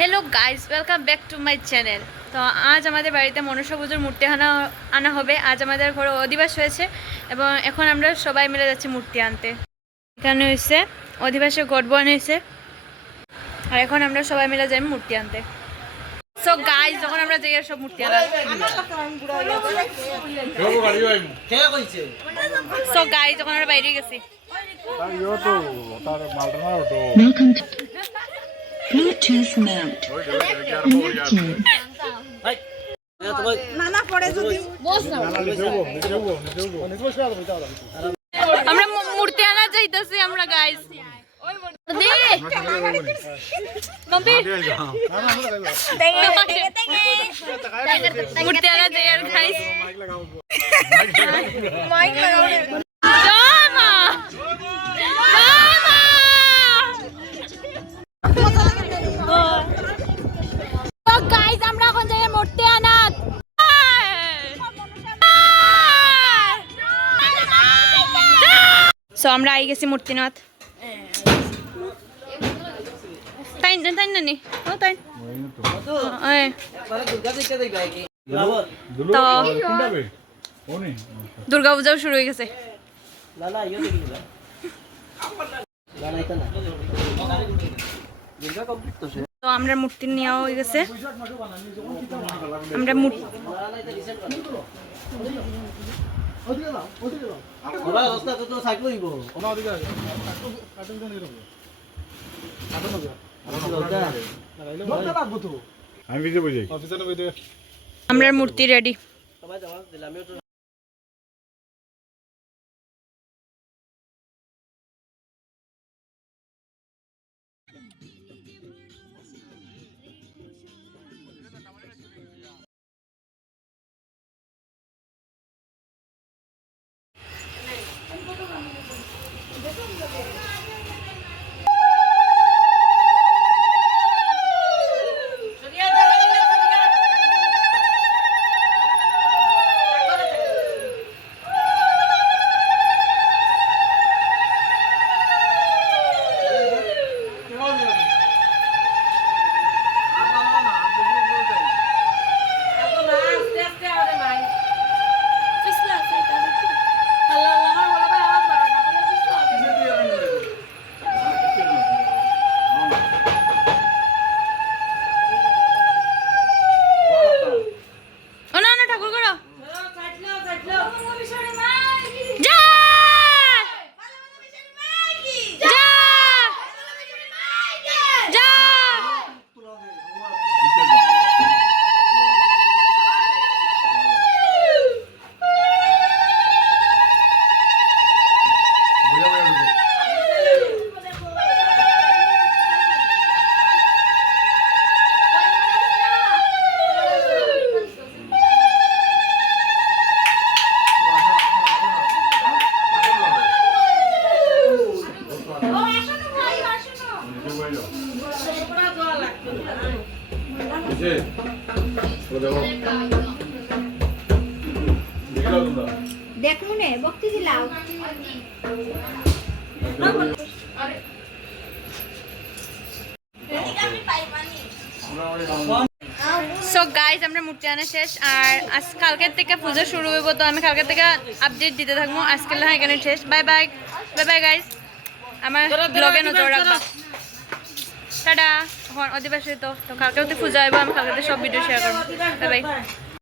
Hello guys welcome back to my channel. तो आज हमारे बाड़ीते मनसा पुजोर मूर्ति आना होबे। आज हमारे घरे अधिबास होयेछे एबं एखन आमरा सबाई मिले जाচ্ছি मूर्ति आनते। एखाने हইছে अधिबासेर घट बानाइছে আর এখন আমরা সবাই মিলে যাই মূর্তি আনতে। সো গাইস যখন আমরা যাই সব মূর্তি আনতে সো গাইস যখন আমরা বাইরে গেছি Bluetooth mode. আমরা মূর্তি আনা যাইতাছি আমরা গাইস। মূর্তি আনা যাই আর গাইস মাইক লাগাও রে জামা তো গাইস আমরা এখন যাই মূর্তি আনাত। সো আমরা আই গেছি মূর্তিনাথ। তাই তাই না নি ও তাই তো দুর্গা পূজাও শুরু হয়ে গেছে। তো আমরা মূর্তি নেওয়া হয়ে গেছে। আমরা মূর্তি আমরা মূর্তি রেডি। দেখো নে বক্তি দিলাও সো গাইজ আমরা মূর্তি আনা শেষ আর আজ কালকের থেকে পুজো শুরু হইব। তো আমি কালকের থেকে আপডেট দিতে থাকবো। আজকে এখানে শেষ। Bye bye bye bye guys. আমার ব্লগে নজর রাখবা। টাটা। এখন অধিবাসী তো কালকেও তো পূজা হইব। আমি কালকে সব ভিডিও শেয়ার করবো। Bye bye.